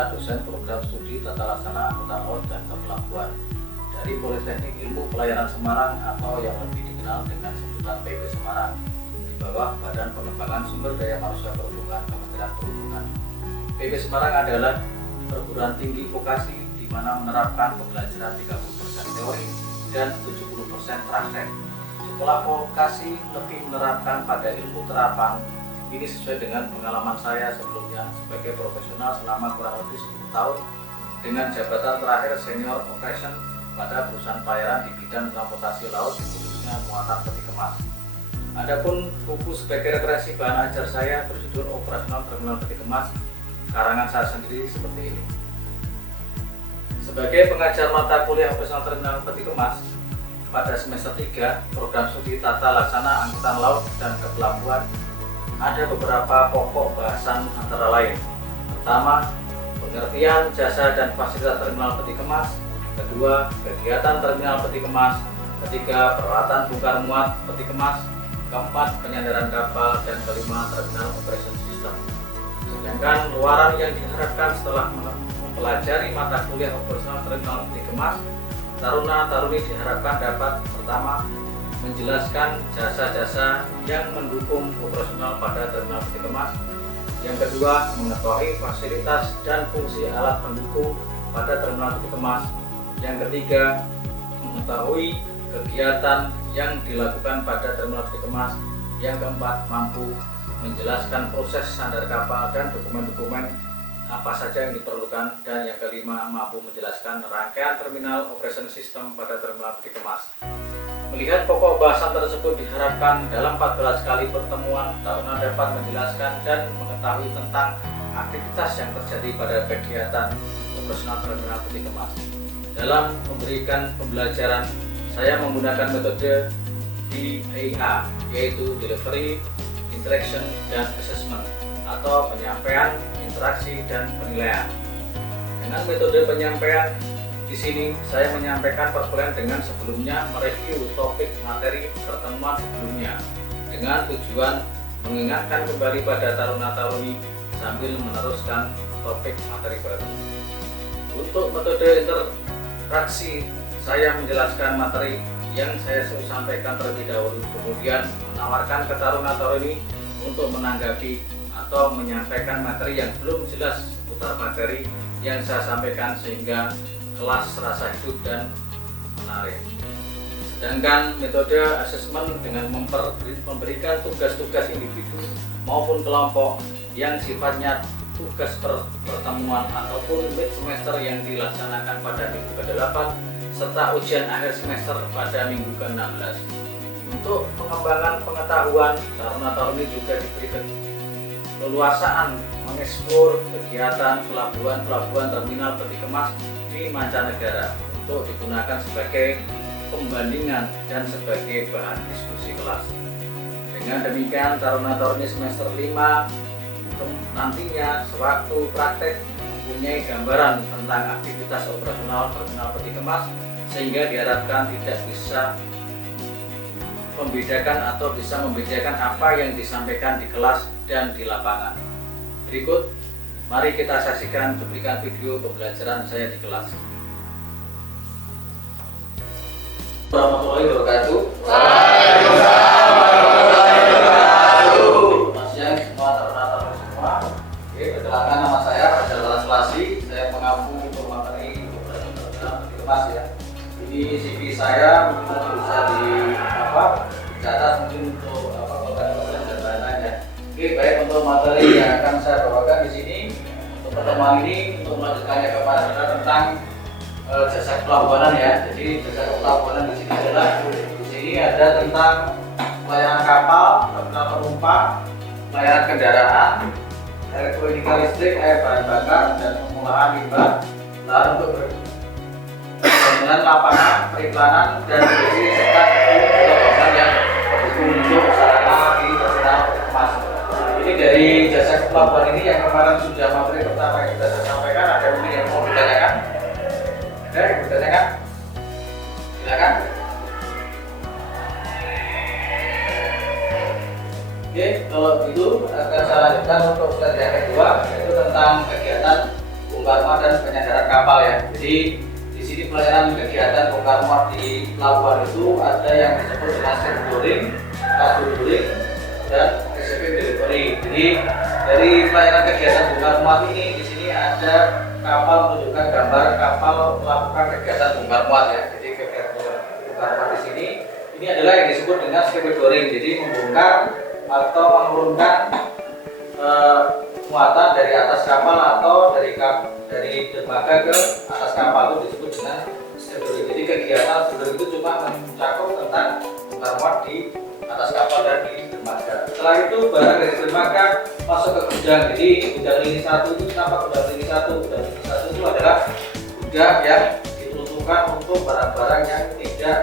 adalah dosen program studi tata laksana angkutan laut dan kepelabuhan dari Politeknik Ilmu Pelayaran Semarang atau yang lebih dikenal dengan sebutan PB Semarang di bawah Badan Pengembangan Sumber Daya Manusia Perhubungan Kementerian Perhubungan. PB Semarang adalah perguruan tinggi vokasi di mana menerapkan pembelajaran 30% teori dan 70% praktek. Sekolah vokasi lebih menerapkan pada ilmu terapan. Ini sesuai dengan pengalaman saya sebelumnya sebagai profesional selama kurang lebih 10 tahun dengan jabatan terakhir senior operation pada perusahaan pelayaran di bidang transportasi laut, khususnya muatan peti kemas. Adapun buku sebagai referensi bahan ajar saya berjudul Operasional Terminal Peti Kemas, karangan saya sendiri seperti ini. Sebagai pengajar mata kuliah Operasional Terminal Peti Kemas pada semester 3 program studi tata laksana angkutan laut dan kepelabuhan, ada beberapa pokok bahasan antara lain. Pertama, pengertian jasa dan fasilitas terminal peti kemas. Kedua, kegiatan terminal peti kemas. Ketiga, peralatan bongkar muat peti kemas. Keempat, penyandaran kapal. Dan kelima, terminal operation system. Sedangkan luaran yang diharapkan setelah mempelajari mata kuliah operasional terminal peti kemas, taruna-taruni diharapkan dapat pertama, menjelaskan jasa-jasa yang mendukung operasional pada terminal peti kemas. Yang kedua, mengetahui fasilitas dan fungsi alat pendukung pada terminal peti kemas. Yang ketiga, mengetahui kegiatan yang dilakukan pada terminal peti kemas. Yang keempat, mampu menjelaskan proses standar kapal dan dokumen-dokumen apa saja yang diperlukan. Dan yang kelima, mampu menjelaskan rangkaian terminal operation system pada terminal peti kemas. Melihat pokok bahasan tersebut diharapkan dalam 14 kali pertemuan taruna dapat menjelaskan dan mengetahui tentang aktivitas yang terjadi pada kegiatan operasional terminal peti kemas. Dalam memberikan pembelajaran, saya menggunakan metode DIA, yaitu Delivery, Interaction, dan Assessment, atau penyampaian, interaksi, dan penilaian. Dengan metode penyampaian, di sini saya menyampaikan perkuliahan dengan sebelumnya mereview topik materi pertemuan sebelumnya dengan tujuan mengingatkan kembali pada taruna-taruni sambil meneruskan topik materi baru. Untuk metode interaksi, saya menjelaskan materi yang saya sampaikan terlebih dahulu, kemudian menawarkan ke taruna-taruni untuk menanggapi atau menyampaikan materi yang belum jelas seputar materi yang saya sampaikan sehingga kelas terasa hidup dan menarik. Sedangkan metode asesmen dengan memberikan tugas-tugas individu maupun kelompok yang sifatnya tugas pertemuan ataupun mid semester yang dilaksanakan pada minggu ke-8 serta ujian akhir semester pada minggu ke-16. Untuk pengembangan pengetahuan, taruna-taruni juga diberikan keleluasaan mengeksplor kegiatan pelabuhan terminal peti kemas di mancanegara untuk digunakan sebagai pembandingan dan sebagai bahan diskusi kelas. Dengan demikian, taruna-taruni semester 5 nantinya sewaktu praktek mempunyai gambaran tentang aktivitas operasional terminal peti kemas sehingga diharapkan tidak bisa membedakan atau bisa membedakan apa yang disampaikan di kelas dan di lapangan. Berikut, mari kita saksikan cuplikan video pembelajaran saya di kelas. Warahmatullahi wabarakatuh. Waalaikumsalam warahmatullahi wabarakatuh. Selamat siang semua taruna-taruni semua. Oke, perkenalkan nama saya Fajar Translasi. Saya pengampu untuk materi operasional terminal peti kemas ya. Ini CV saya mungkin nanti bisa dicatat mungkin untuk konten-konten dan lain-lain ya. Oke, baik, untuk materi yang akan saya bawakan di sini untuk pertemuan ini untuk melanjutkannya kepada kita tentang jasa kepelabuhanan ya. Jadi jasa kepelabuhanan di sini adalah ada tentang pelayanan kapal, terminal penumpang, pelayanan kendaraan, elektronika listrik, air bahan bakar, dan pengolahan limbah. Lalu untuk dengan lapangan, periklanan, dan produksi serta pelabuhan yang untuk sarana di terminal peti kemas. Ini dari jasa kepelabuhan ini yang kemarin sudah materi pertama yang sudah saya sampaikan. Ada mungkin yang mau ditanyakan? Ada yang mau ditanyakan? Silakan. Oke, kalau begitu akan saya lanjutkan untuk slide yang kedua, yaitu tentang kegiatan bongkar bongkar muat dan penyandaran kapal ya. Jadi di sini pelayanan kegiatan bongkar muat di pelabuhan itu ada yang disebut dengan stevedoring, cargo-dooring, dan receiving delivery. Jadi dari pelayanan kegiatan bongkar muat ini di sini ada kapal menunjukkan gambar kapal melakukan kegiatan bongkar muat ya. Jadi kegiatan bongkar muat di sini ini adalah yang disebut dengan stevedoring. Jadi membongkar atau menurunkan muatan dari atas kapal atau dari dermaga ke atas kapal itu disebut dengan stevedoring. Jadi kegiatan stevedoring itu cuma mencakup tentang bongkar muat di atas kapal dan di dermaga. Setelah itu barang dari dermaga masuk ke gudang. Jadi gudang lini 1 itu kenapa gudang lini 1? Gudang lini 1 itu adalah gudang yang diperuntukkan untuk barang-barang yang tidak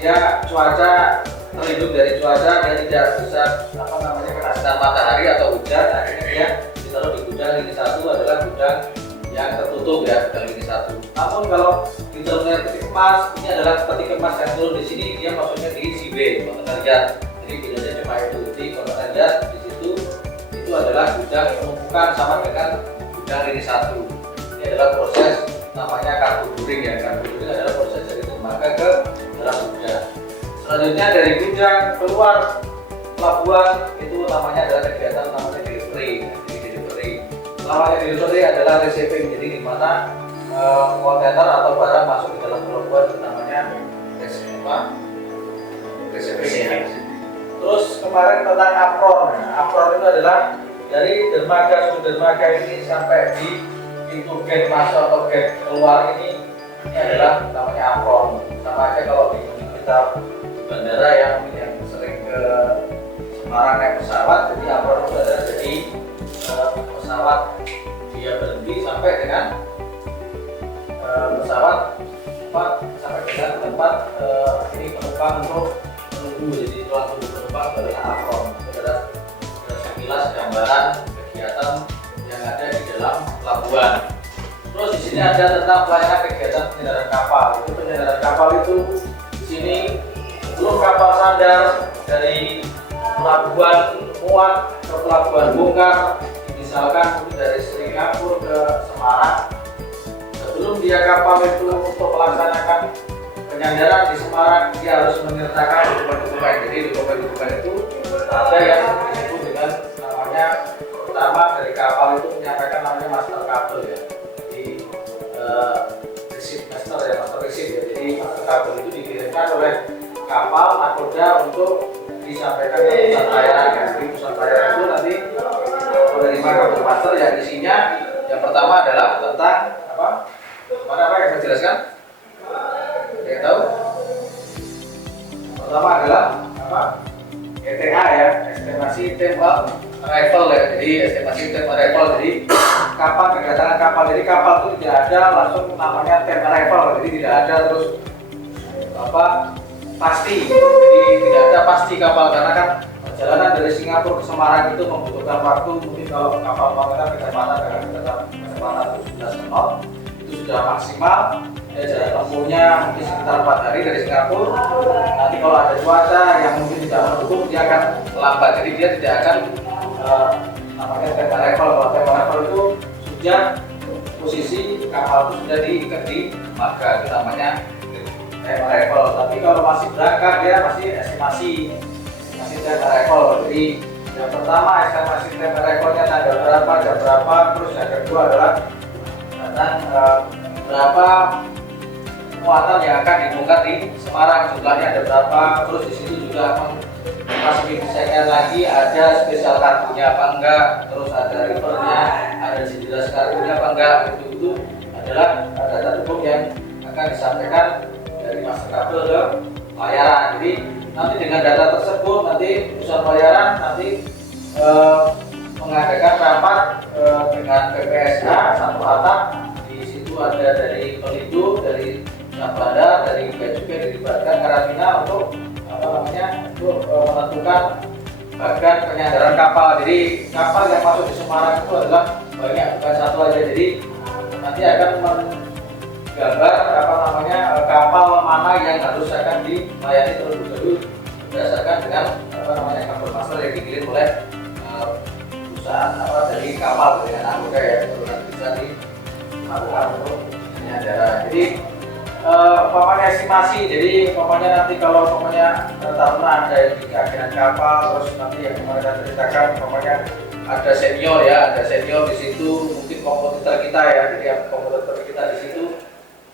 dia cuaca terlindung dari cuaca, dia tidak bisa kena sinar matahari atau hujan. Akhirnya dia ditaruh di gudang lini 1 adalah gudang yang tertutup ya, gudang lini 1. Namun kalau di terminal peti kemas ini adalah peti kemas yang turun di sini, dia maksudnya di si B, kontainer yard. Jadi bedanya cuma itu. Jadi kontainer yard di situ itu adalah gudang penumpukan sama dengan gudang lini 1. Ini adalah proses namanya cargo-dooring ya. Cargo-dooring adalah proses dari dermaga ke dalam gudang. Selanjutnya dari gudang keluar pelabuhan itu namanya adalah kegiatan namanya delivery. Jadi delivery. Namanya delivery adalah receiving. Jadi di mana kontainer atau barang masuk ke dalam pelabuhan itu namanya receiving. Terus kemarin tentang apron. Apron itu adalah dari sudut dermaga ini sampai di pintu gate masuk atau gate keluar ini adalah namanya apron. Sama aja kalau di kita bandara yang sering ke Semarang naik pesawat, jadi apron itu adalah jadi pesawat dia berhenti sampai dengan pesawat sampai dengan tempat ini penumpang untuk menunggu. Jadi ruang tunggu penumpang dari apron. Itu adalah sekilas gambaran kegiatan yang ada di dalam pelabuhan. Terus di sini ada tentang pelayanan kegiatan penyandaran kapal. Itu penyandaran kapal itu di sini sebelum kapal sandar dari pelabuhan muat ke pelabuhan bongkar, misalkan dari Singapura ke Semarang, sebelum dia kapal itu untuk melaksanakan penyandaran di Semarang, dia harus menyertakan dokumen-dokumen. Jadi dokumen-dokumen itu ada yang disebut dengan namanya, pertama dari kapal itu menyampaikan namanya master kabel ya. Jadi receipt master ya, master receipt ya. Jadi master kabel itu dikirimkan oleh kapal nakoda untuk disampaikan ke pusat pelayanan ya. Jadi pusat pelayanan itu nanti menerima kabel master yang isinya yang pertama adalah tentang apa yang saya jelaskan? Ada yang tahu? Pertama adalah ETA ya, estimasi time arrival ya. Jadi estimasi time arrival, jadi kapan kedatangan kapal. Jadi kapal itu tidak ada langsung namanya time arrival, jadi tidak ada terus pasti. Jadi tidak ada pasti kapal, karena kan perjalanan dari Singapura ke Semarang itu membutuhkan waktu. Mungkin kalau kapal kontainer kecepatan 17 knot itu sudah maksimal ya, jarak tempuhnya mungkin sekitar 4 hari dari Singapura. Nanti kalau ada cuaca yang mungkin tidak mendukung, dia akan lambat. Jadi dia tidak akan namanya time arrival. Kalau time arrival itu sudah posisi kapal itu sudah diikat di dermaga, itu namanya time arrival. Tapi kalau masih berangkat dia masih estimasi time arrival. Jadi yang pertama estimasi time arrivalnya tanggal berapa, jam berapa. Terus yang kedua adalah tentang berapa muatan yang akan dibongkar di Semarang, jumlahnya ada berapa. Terus di situ juga spesifikasinya lagi ada spesial kartunya apa enggak, terus ada rivernya, ada jelas kartunya apa enggak. Itu adalah data hukum yang akan disampaikan dari master kabel ke pelayaran. Jadi nanti dengan data tersebut nanti perusahaan pelayaran nanti mengadakan rapat dengan PPSH satu atap. Di situ ada dari pelindung, dari bandar, dari bea cukai dilibatkan karantina untuk untuk menentukan bagan penyandaran kapal. Jadi kapal yang masuk di Semarang itu adalah banyak, bukan satu aja. Jadi nanti akan menggambar kapal mana yang harus akan dilayani terlebih dahulu berdasarkan dengan kabel master yang dikirim oleh perusahaan dari kapal dengan anggota ya, baru bisa dilakukan untuk penyandaran. Jadi umpamanya estimasi, jadi umpamanya nanti kalau umpamanya taruhlah ada yang di akhirnya kapal, terus nanti yang kemarin saya ceritakan umpamanya ada senior ya, ada senior di situ, mungkin kompetitor kita ya, jadi yang kompetitor kita di situ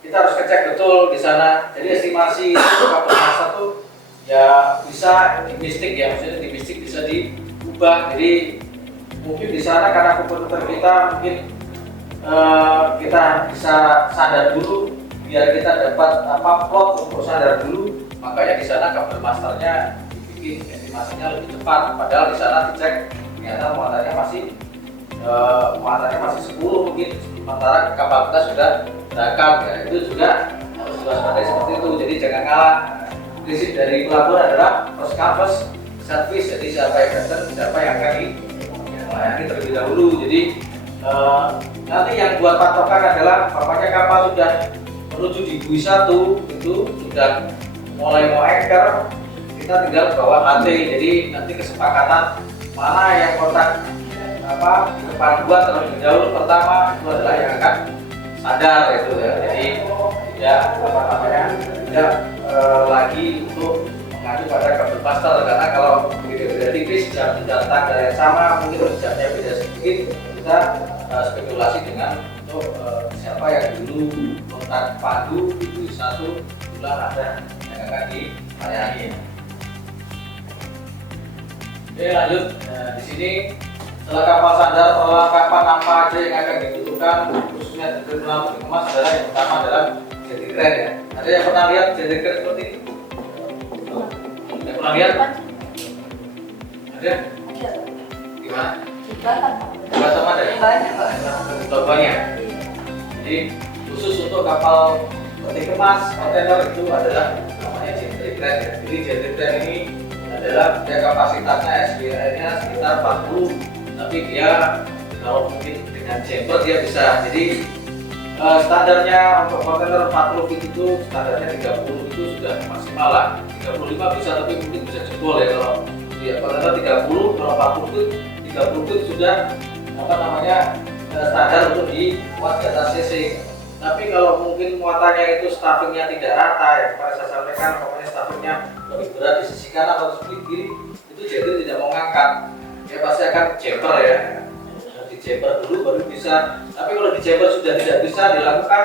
kita harus ngecek betul di sana. Jadi estimasi itu kapal masa tuh ya bisa di mistik ya, maksudnya di mistik bisa diubah. Jadi mungkin di sana karena kompetitor kita mungkin kita bisa sadar dulu biar kita dapat plot untuk sadar dulu, makanya di sana kabel masternya dibikin estimasinya lebih cepat. Padahal di sana dicek ternyata muatannya masih 10 mungkin, sementara kapal kita sudah berakal ya. Itu juga harus diwaspadai seperti itu. Jadi jangan kalah. Prinsip dari pelabuhan adalah first come first service. Jadi siapa yang datang, siapa yang akan dilayani terlebih dahulu. Jadi nanti yang buat patokan adalah bapaknya kapal sudah menuju di bui 1 itu sudah mulai mau anchor, kita tinggal bawa HT. Jadi nanti kesepakatan mana yang kontak depan buat terlebih dahulu pertama itu adalah yang akan sadar itu ya. Jadi tidak tidak lagi untuk mengacu pada kabel master, karena kalau beda-beda tipis jam tanggal yang sama mungkin jamnya beda sedikit, kita spekulasi dengan untuk siapa yang dulu kontak pandu itu 1 bulan ada yang akan dilayani. Oke lanjut, di sini setelah kapal sandar, perlengkapan apa aja yang akan dibutuhkan khususnya di dalam dikemas adalah yang pertama adalah jeti kren ya. Ada yang pernah lihat jeti kren seperti ini? Yang pernah lihat? Ada? Gimana? Di Batam ada ya? Banyak. Jadi khusus untuk kapal peti kemas kontainer itu adalah namanya jeti kren ya. Jadi jeti kren ini adalah dia kapasitasnya SBR-nya sekitar 40, tapi dia kalau mungkin dengan chamber dia bisa. Jadi standarnya untuk kontainer 40 feet itu standarnya 30 itu sudah maksimal lah. 35 bisa, tapi mungkin bisa jebol ya kalau dia kontainer 30, kalau 40 feet 30 feet sudah standar untuk dimuat di atas CC. Tapi kalau mungkin muatannya itu staffingnya tidak rata ya, kemarin saya sampaikan pokoknya staffingnya lebih berat di sisi kanan atau sebelah kiri, itu jadi tidak mau ngangkat, dia pasti akan jumper ya. Di jumper dulu baru bisa. Tapi kalau di jumper sudah tidak bisa dilakukan,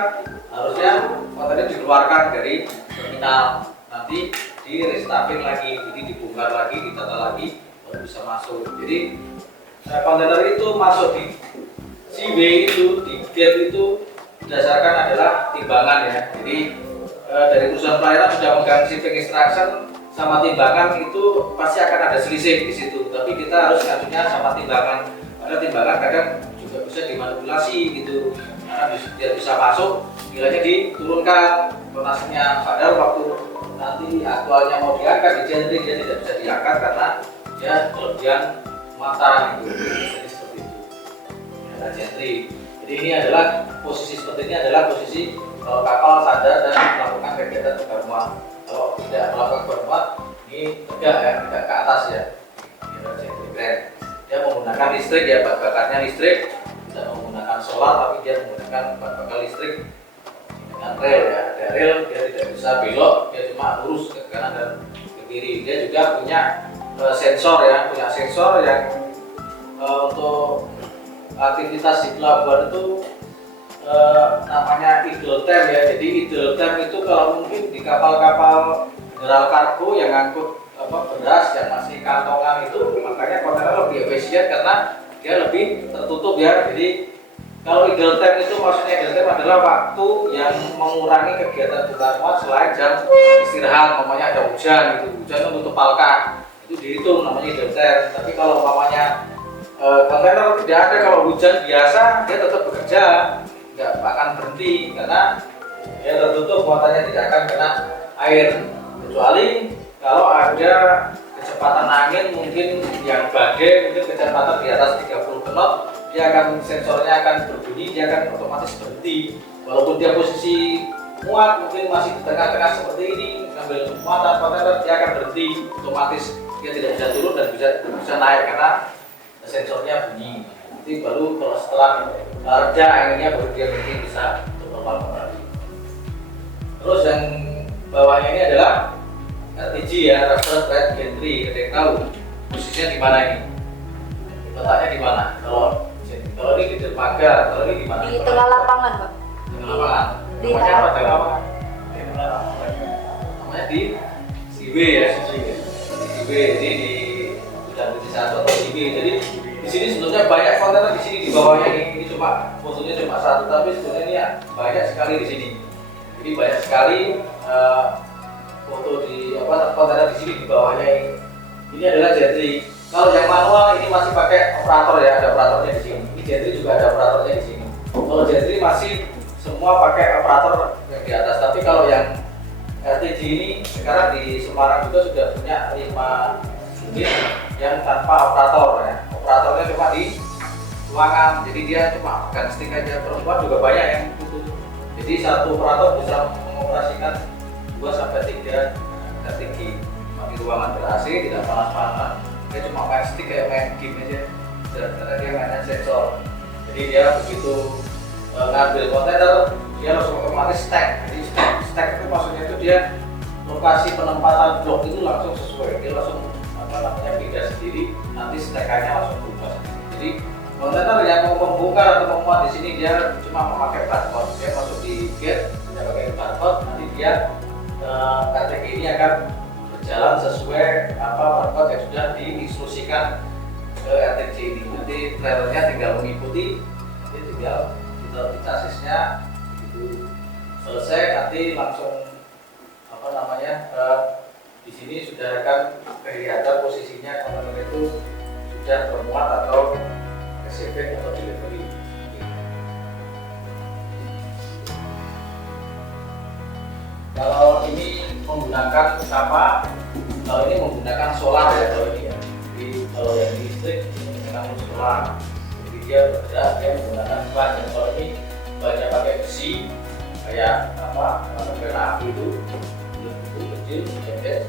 harusnya kontainer dikeluarkan dari terminal, nanti di restaffing lagi, jadi dibongkar lagi, ditata lagi, baru bisa masuk. Jadi kontainer itu masuk di seaway itu, di gate itu berdasarkan adalah timbangan ya. Jadi dari perusahaan pelayaran sudah megang shipping instruction sama timbangan itu pasti akan ada selisih di situ. Tapi kita harus ngaturnya sama timbangan. Karena timbangan kadang juga bisa dimanipulasi gitu. Karena biar bisa masuk, nilainya diturunkan tonasinya. Padahal waktu nanti aktualnya mau diangkat di gentry dia tidak bisa diangkat karena dia kelebihan muatan gitu. Jadi seperti itu. Ya, gentry. Jadi ini adalah posisi seperti ini adalah posisi kalau kapal sadar dan melakukan kegiatan tegar muat. Kalau tidak melakukan tegar muat, ini tegak ya, tegak ke atas ya. Dia menggunakan listrik ya, bahan bakarnya listrik, tidak menggunakan solar, tapi dia menggunakan bahan bakar listrik dengan rel ya. Ada rel, dia tidak bisa belok, dia cuma lurus ke kanan dan ke kiri. Dia juga punya sensor ya, punya sensor yang untuk aktivitas di pelabuhan itu namanya idle time ya. Jadi idle time itu kalau mungkin di kapal-kapal general kargo yang ngangkut beras yang masih kantongan itu, makanya kontainer lebih efisien karena dia lebih tertutup ya. Jadi kalau idle time itu maksudnya idle time adalah waktu yang mengurangi kegiatan tukar muat selain jam istirahat, namanya ada hujan gitu, hujan menutup palka itu dihitung namanya idle time. Tapi kalau umpamanya kontainer tidak ada, kalau hujan biasa dia tetap bekerja, nggak akan berhenti karena dia tertutup, muatannya tidak akan kena air, kecuali kalau ada kecepatan angin mungkin yang badai, mungkin kecepatan di atas 30 knot, dia akan sensornya akan berbunyi, dia akan otomatis berhenti. Walaupun dia posisi muat mungkin masih di tengah-tengah seperti ini, ngambil muatan kontainer, dia akan berhenti otomatis, dia tidak bisa turun dan bisa naik karena sensornya bunyi. Nanti baru kalau setelah reda anginnya baru dia nanti bisa normal kembali. Terus yang bawahnya ini adalah RTG ya, Reference Trade Gantry. Kita tahu posisinya di mana ini? Letaknya di mana? Kalau ini di dermaga, kalau ini di mana? Di tengah lapangan, Pak. Tengah lapangan. Di Namanya apa? tengah. Tengah lapangan. Namanya di CW ya. CW ini di Gudang Besi 1 atau CW. Jadi di sini sebetulnya banyak kontainer di sini di bawahnya ini cuma fotonya cuma satu, tapi sebetulnya ini banyak sekali di sini. Jadi banyak sekali foto di kontainer di sini di bawahnya ini. Ini adalah gantry. Kalau yang manual ini masih pakai operator ya, ada operatornya di sini. Ini gantry juga ada operatornya di sini. Kalau gantry masih semua pakai operator yang di atas. Tapi kalau yang RTG ini sekarang di Semarang juga sudah punya 5 unit yang tanpa operator ya. Operatornya cuma di ruangan. Jadi dia cuma pegang stick aja. Perempuan juga banyak yang butuh. Jadi satu operator bisa mengoperasikan 2 sampai 3 RTG. Di ruangan ber-AC, tidak panas-panas. Dia cuma main stick kayak main game aja. Karena dia mainnya sensor. Jadi dia begitu ngambil kontainer, dia langsung otomatis stack. Jadi stack itu maksudnya itu dia lokasi penempatan blok itu langsung sesuai. Dia langsung pindah sendiri. Nanti stackannya langsung berubah. Jadi kontainer yang mau membongkar atau memuat di sini dia cuma memakai barcode. Dia masuk di gate, dia pakai barcode. Nanti dia RTG ini akan berjalan sesuai barcode yang sudah diinstruksikan ke RTG ini. Nanti trailernya tinggal mengikuti, nanti tinggal ditaruh di chassisnya, itu selesai nanti langsung di sini sudah akan kelihatan posisinya kontainer itu sudah termuat atau receiving atau delivery. Kalau ini menggunakan sama, kalau ini menggunakan solar ya, kalau ini ya. Jadi kalau yang listrik ini menggunakan solar, jadi dia bergerak, dia menggunakan ban. Dan kalau ini banyak pakai besi kayak kereta api itu kecil, pendek.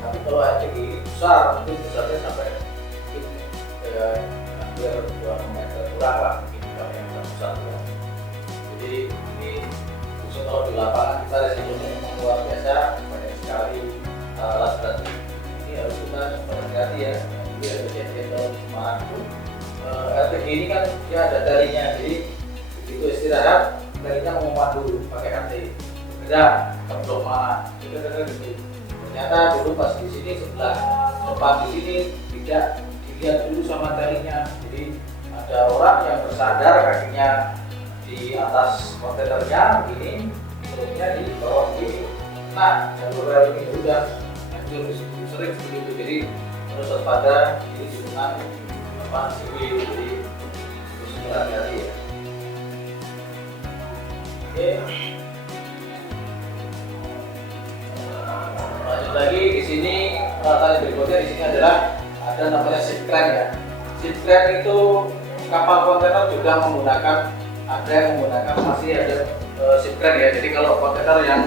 Tapi kalau RTG ini besar, mungkin besarnya sampai hampir 2 meter kurang lah, mungkin kalau yang besar ya. Jadi ini kalau di lapangan kita resikonya memang luar biasa, banyak sekali alat berarti ini harus kita hati-hati ya. Ini ada kejadian kalau di Semarang itu RTG ini kan dia ada talinya, jadi begitu istirahat talinya menguat dulu pakai RT, beda ke blok mana, gitu. Ternyata dulu pas di sini sebelah depan di sini tidak dilihat dulu sama talinya, jadi ada orang yang bersandar kakinya di atas kontainernya begini, perutnya di bawah begini. Nah, jalur rel ini udah hancur di situ, sering seperti itu. Jadi harus waspada di lingkungan CW, jadi harus hati-hati ya. Oke. Lanjut lagi di sini peralatan berikutnya di sini adalah ada namanya ship crane ya. Ship crane itu kapal kontainer juga menggunakan, ada yang menggunakan masih ada ship crane ya. Jadi kalau kontainer yang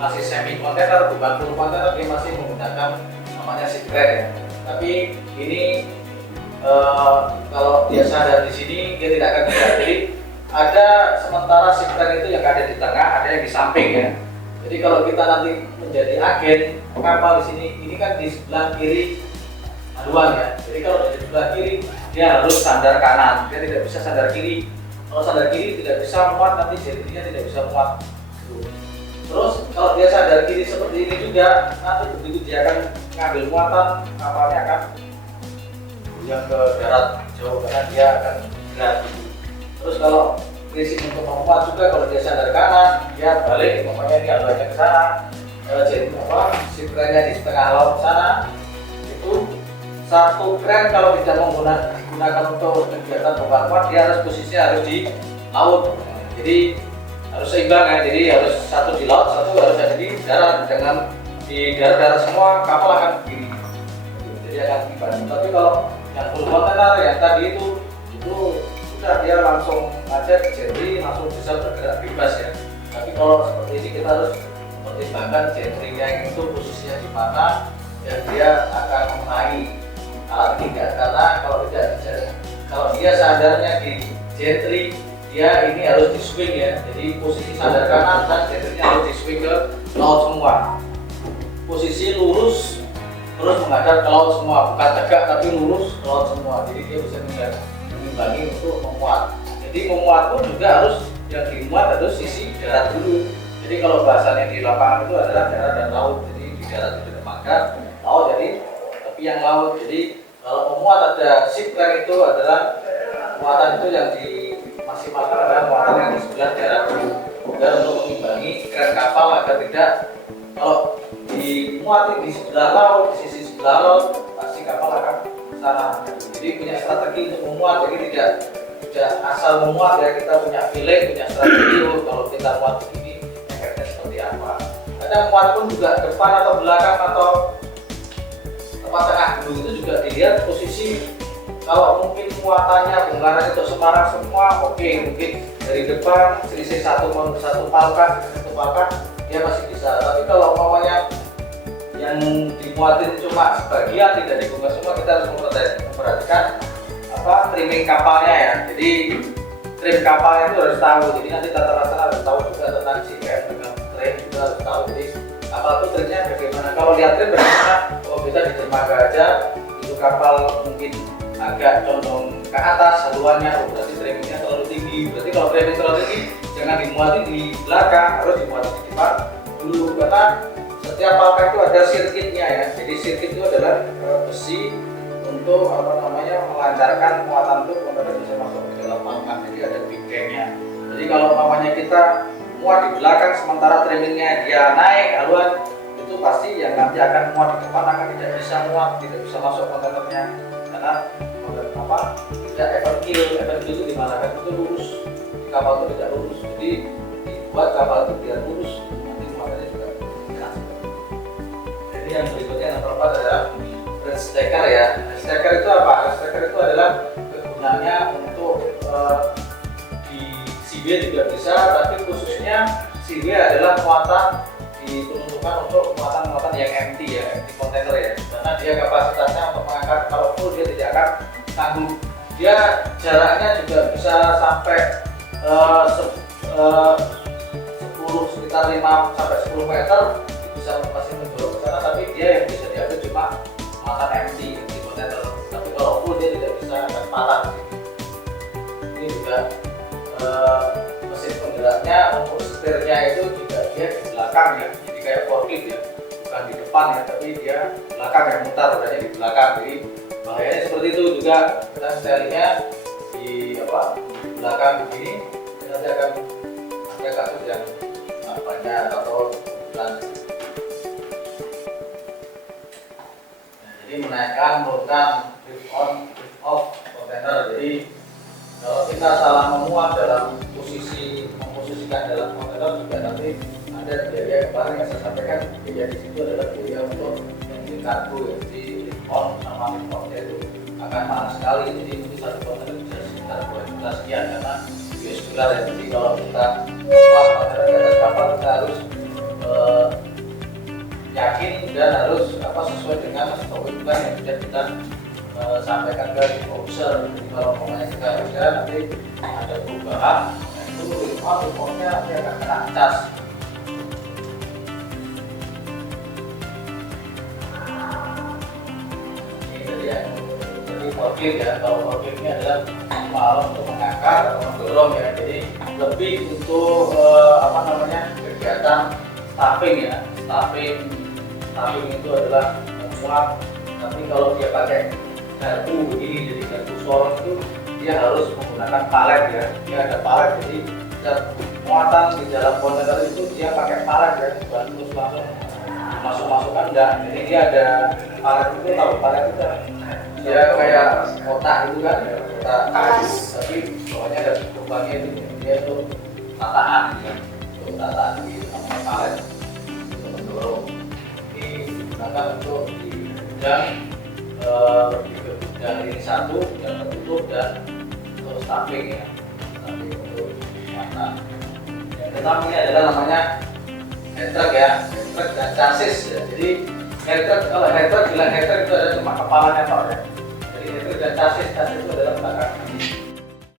masih semi kontainer bukan full kontainer dia masih menggunakan namanya ship crane ya. Tapi ini kalau dia sadar di sini dia tidak akan bisa. Jadi ada sementara ship crane itu yang ada di tengah, ada yang di samping ya. Jadi kalau kita nanti menjadi agen kapal di sini, ini kan di sebelah kiri haluan ya. Jadi kalau di sebelah kiri dia harus sandar kanan, dia tidak bisa sandar kiri. Kalau sandar kiri tidak bisa muat, nanti jadinya tidak bisa muat. Terus kalau dia sandar kiri seperti ini juga, nanti begitu dia akan ngambil muatan, kapalnya akan yang ke darat jauh karena dia akan berat. Terus kalau prinsip untuk memuat juga, kalau dia sandar kanan, dia balik, umpamanya ini haluannya ke sana, jadi ship crane-nya di setengah laut sana, itu satu crane kalau tidak digunakan untuk kegiatan bongkar muat, dia harus posisinya harus di laut. Jadi harus seimbang ya, jadi harus satu di laut, satu harus ada di darat. Dengan di darat semua kapal akan begini, jadi akan dibanding. Tapi kalau yang full container yang tadi itu sudah dia langsung ngajak, jadi langsung bisa bergerak bebas ya. Tapi kalau seperti ini kita harus mempertimbangkan gantry-nya itu posisinya di mana dan dia akan mengenai alat ini, karena kalau tidak dia sandarnya di gentry, dia ini harus di swing ya. Jadi posisi sandar kanan dan gentrynya harus di swing ke laut semua. Posisi lurus terus menghadap ke laut semua, bukan tegak tapi lurus ke laut semua. Jadi dia bisa mengimbangi untuk memuat. Jadi memuat pun juga harus yang dimuat harus sisi darat dulu. Jadi kalau bahasanya di lapangan itu adalah darat dan laut. Jadi di darat itu dermaga, laut jadi tapi yang laut. Jadi kalau memuat ada ship crank itu adalah muatan itu yang dimaksimalkan adalah muatan yang di sebelah darat dulu. Dan untuk mengimbangi kran kapal agar tidak kalau dimuat di sebelah laut, di sisi sebelah laut pasti kapal akan sana. Jadi punya strategi untuk memuat. Jadi tidak asal memuat ya, kita punya feeling, punya strategi. Kalau kita muat begini efeknya seperti apa. Kadang muat pun juga depan atau belakang atau tempat tengah dulu itu juga dilihat posisi. Kalau mungkin muatannya bongkaran itu Semarang semua, oke, mungkin dari depan selisih satu palkan dia masih bisa. Tapi kalau umpamanya yang dimuatin cuma sebagian tidak dibongkar semua, kita harus memperhatikan trimming kapalnya ya. Jadi trim kapalnya itu harus tahu. Jadi nanti tata laksana harus tahu juga tentang CPM dengan trim juga harus tahu. Jadi kapal itu trimnya bagaimana. Kalau lihat trim bagaimana? Oh kita di dermaga aja itu kapal mungkin agak condong ke atas haluannya, berarti trimmingnya terlalu tinggi. Berarti kalau trimming terlalu tinggi jangan dimuatin di belakang, harus dimuatin di depan dulu, karena setiap palka itu ada sirkuitnya ya. Jadi sirkuit itu adalah besi untuk melancarkan muatan itu kontainer bisa masuk ke dalam palka. Jadi ada bingkainya. Jadi kalau kita muat di belakang sementara trimmingnya dia naik haluan, itu pasti yang nanti akan muat di depan akan tidak bisa muat, tidak bisa masuk kontainernya karena tidak even kill itu dimana kan itu lurus, kapal itu tidak lurus. Jadi dibuat kapal itu biar lurus, nanti muatannya juga enak. Jadi yang berikutnya yang keempat adalah rest stacker ya. Rest stacker itu apa? Rest stacker itu adalah kegunaannya untuk di CB juga bisa, tapi khususnya CB adalah muatan diperuntukkan untuk muatan-muatan yang empty ya, empty container ya, karena dia kapasitasnya untuk mengangkat kalau full dia tidak akan tangguh. Dia jaraknya juga bisa sampai 10 sampai 10 meter bisa masih menjauh ke sana, tapi dia yang bisa diambil cuma muatan empty container. Tapi kalau full dia tidak bisa akan patah. Ini juga mesin penggeraknya untuk setirnya itu juga dia di belakang ya, jadi kayak forklift ya, bukan di depan ya, tapi dia belakang yang mutar rodanya di belakang. Jadi bahayanya seperti itu juga, kita setelnya di belakang begini nanti akan ada kasus yang banyak atau bulan. Jadi menaikkan, menurunkan, lift on, lift off kontainer. Jadi kalau kita salah memuat dalam memposisikan dalam kontainer juga nanti ada biaya kemarin yang saya sampaikan. Biaya di situ adalah biaya untuk engine kargo ya. Jadi lift on sama lift off itu akan mahal sekali. Jadi untuk satu kontainer bisa sekitar 2 juta sekian karena US dollar ya. Jadi kalau kita muat kontainer di atas kapal kita harus yakin dan harus sesuai dengan SOP yang sudah kita sampaikan ke user. Jadi kalau ngomongnya kita ada nanti ada perubahan, itu reformnya nanti akan kena cas. Jadi forklift ya, kalau forklift ini adalah malah untuk mengangkat atau mendorong ya. Jadi lebih untuk kegiatan staffing ya. Staffing itu adalah memuat. Tapi kalau dia pakai garpu begini, jadi garpu sorong itu dia harus menggunakan palet ya. Dia ada palet, jadi muatan di dalam kontainer itu dia pakai palet ya, bukan terus langsung masukkan enggak. Jadi dia ada palet itu, tahu palet itu dia kayak kotak itu kan, kotak kayu, tapi bawahnya ada lubangnya itu, dia itu tataan ya, untuk tataan di namanya palet untuk mendorong. Ini digunakan untuk di gudang ini satu yang tertutup dan untuk staffing ya, staffing untuk muatan. Yang pertama ini adalah namanya head truck ya, head truck dan chassis ya. Jadi head truck, kalau head truck bilang head truck itu ada cuma kepalanya toh ya. Jadi head truck dan chassis